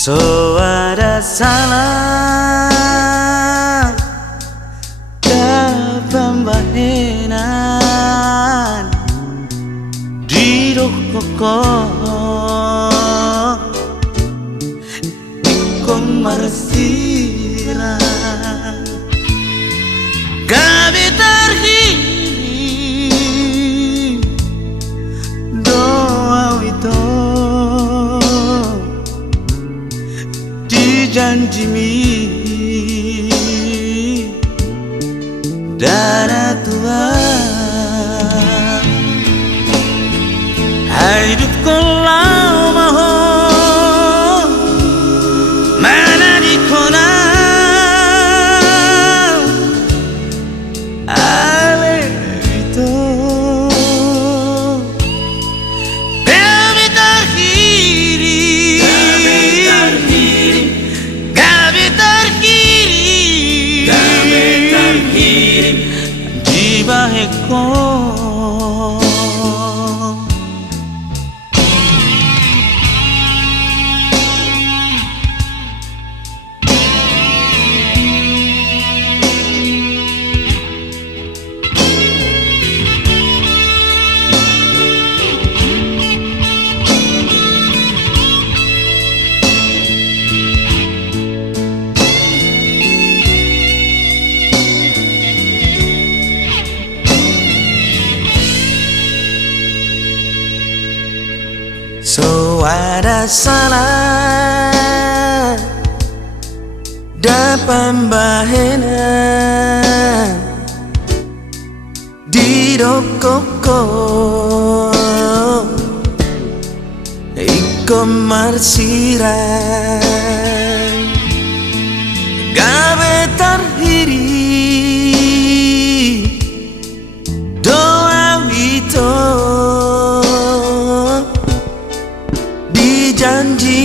So ada salah pembahenan di koko ikon marsira gabi terhiring doa itu dijanjimi darah Tuhan hidup kolau maho mana di kona ale itu gabi terhiring gabi terhiring di baheko So ada salah dan pembahenan di koko ikon marsiran gabe terhiring doa itu janji